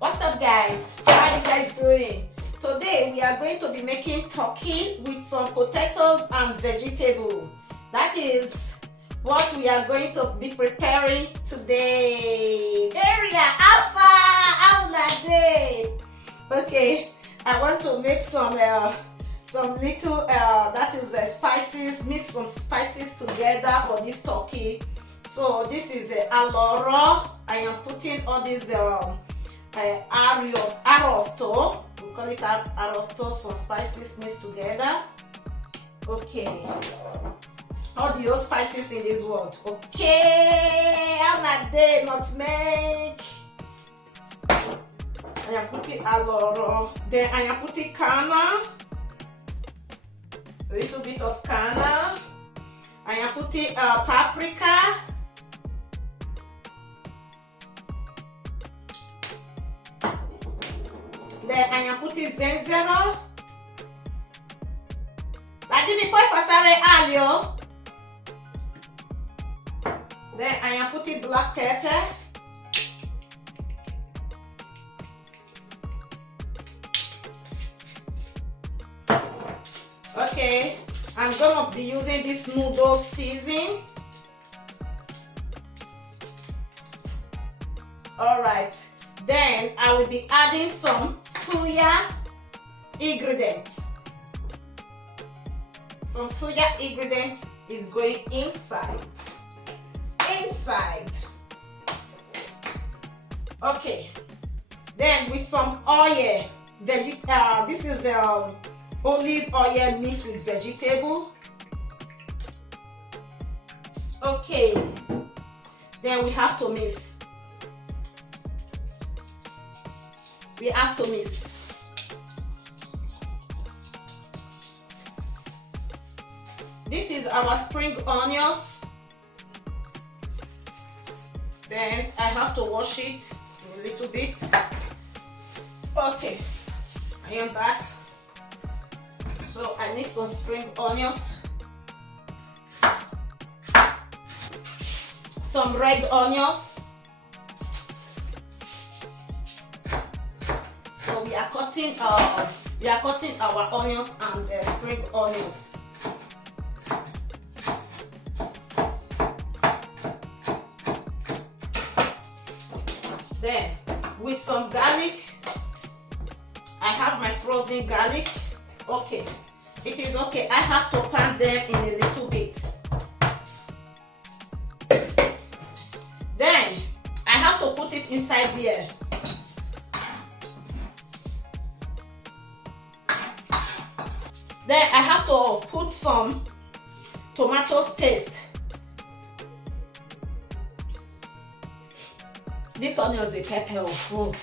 What's up, guys? How are you guys doing? Today we are going to be making turkey with some potatoes and vegetable. That is what we are going to be preparing today. Area Alpha Aunade. Okay, I want to make some little spices. Mix some spices together for this turkey. So this is aloro. I am putting all these arosto. We call it arosto. Some spices mixed together. Okay. All the old spices in this world. Okay. Aunade, nutmeg. I am putting aloro. Then I am putting kana. A little bit of kana. I am putting paprika. Then I am putting zenzero. Ladini poi pasare aglio. Then I am putting black pepper. Okay, I'm gonna be using this noodle seasoning. Alright, then I will be adding some soya ingredients. Some soya ingredients is going inside. Okay, then with some oil, this is olive oil mixed with vegetable. Okay, then we have to mix. This is our spring onions. Then I have to wash it a little bit. Okay, I am back. So I need some spring onions, some red onions. So we are cutting our onions and spring onions. Then with some garlic, I have my frozen garlic. Okay, it is okay. I have to pan them in a little bit. Then I have to put it inside here. Then I have to put some tomato paste. This onion is a pepper. Oh.